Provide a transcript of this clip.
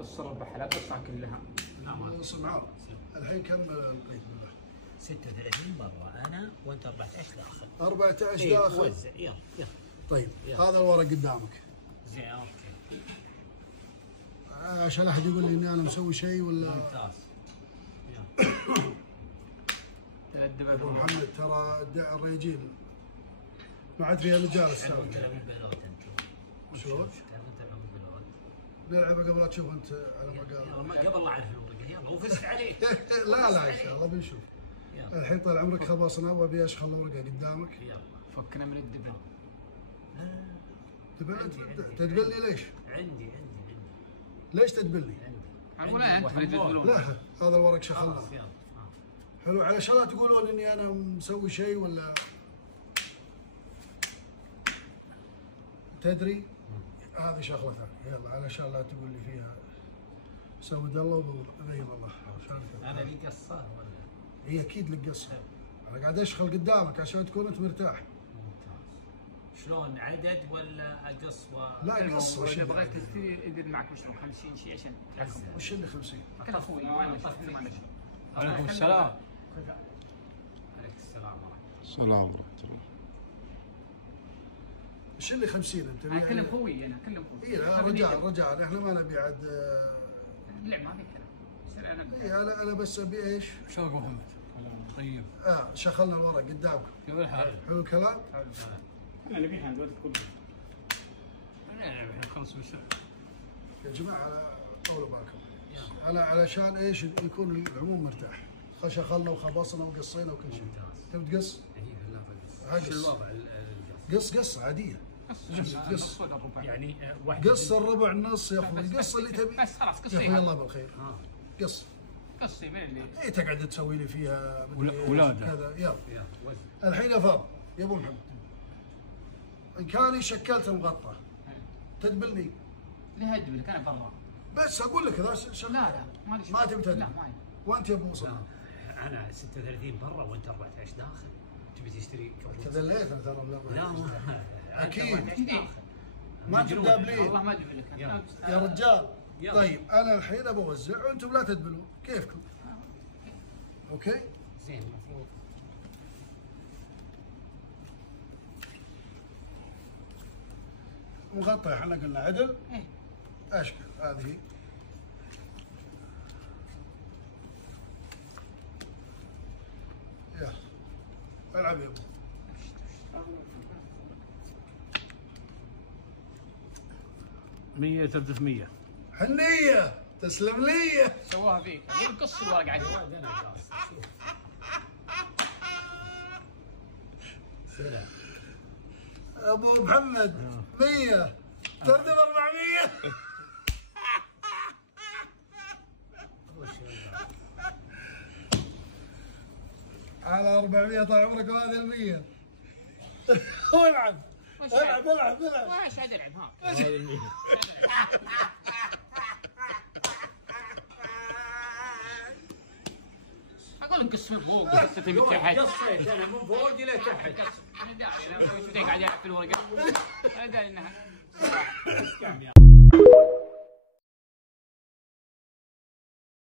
قص الربح لا قصها كلها. نعم سمعوا. الحين كم القيد بالله؟ 36 برا انا وانت 14 داخل. 14 داخل. وزع يلا. طيب هذا الورق قدامك. زين اوكي. عشان احد يقول لي اني انا مسوي شيء ولا. ممتاز. ابو محمد ترى الريجين ما عاد فيها مجال السالفه. انت لعبت بلوت انت. شلون؟ انت لعبت بلوت. نلعبها قبل لا تشوف انت على ما قال. قبل لا اعرف الورقه يلا وفزت عليك. لا ان شاء الله بنشوف. الحين طال عمرك خلصنا وابي اشخل ورقه قدامك. يلا فكنا من الدبل. تدبلني ليش؟ عندي ليش تدبلني؟ اقول انت اللي تدبلون. لا هذا الورق شخلنا. حلو علشان لا تقولون اني انا مسوي شيء ولا. تدري هذه شغله ثانيه يلا علشان لا تقول لي فيها سود الله وغير الله. انا لي قصه ولا؟ هي اكيد لك قصه. انا قاعد اشخل قدامك عشان تكون انت مرتاح. ممتاز. شلون عدد ولا اقص لا قص. اذا بغيت تشتري يدير معك مشروع 50 شيء عشان تحكم. وش اللي 50؟ اخوي عليكم السلام. عليك السلام ورحمه الله. السلام ورحمه الله. وش اللي 50 انت؟ انا اكلم خوي انا اكلم خوي. اي رجال احنا ما نبي عاد. لا ما في كلام. انا بس ابي ايش؟ شو ابو محمد؟ طيب. شخلنا الورق قدامك. كيف الحال؟ حلو الكلام؟ انا نبيها الولد كله. احنا نخلص بالشهر. يا جماعه على طول بالكم. علشان ايش يكون العموم مرتاح. شخلنا وخبصنا وقصينا وكل شيء. تبي تقص؟ شو الوضع قص عاديه. قص يعني قص الربع النص يا اخوي. قص اللي تبي. بس خلاص قصي. يا اخوي الله بالخير. قص. قصي من اللي. اي تقعد تسوي لي فيها ولاده كذا يلا. الحين يا فاضل يا ابو محمد ان كاني شكلت مغطى تدبلني. ليه ادبلك انا برا. بس اقول لك ذا لا ما تبي تدبل. لا ما يبي. وانت يا ابو مصطفى؟ انا 36 برا وانت 14 داخل. تبي تشتري تذليت انا ترى لا اكيد ما انتم دابلين. والله ما ادبلك يا رجال. طيب انا الحين ابى اوزع وانتم لا تدبلون كيفكم؟ اوكي؟ زين المفروض مغطى احنا قلنا عدل. اشكال هذه يلا العب يا ابو. مية 300. حنية تسلم لي. سواها فيك. اقول قص الورق عادي. سلام ابو محمد 100 تردم 400. على 400 طال عمرك وهذه ال 100. والعب العب وايش عاد العب ها. اقول نقص من فوق قصتي من تحت. قصيت انا من فوق الى تحت. انا داري انا قاعد العب في الورقه. انا داري انها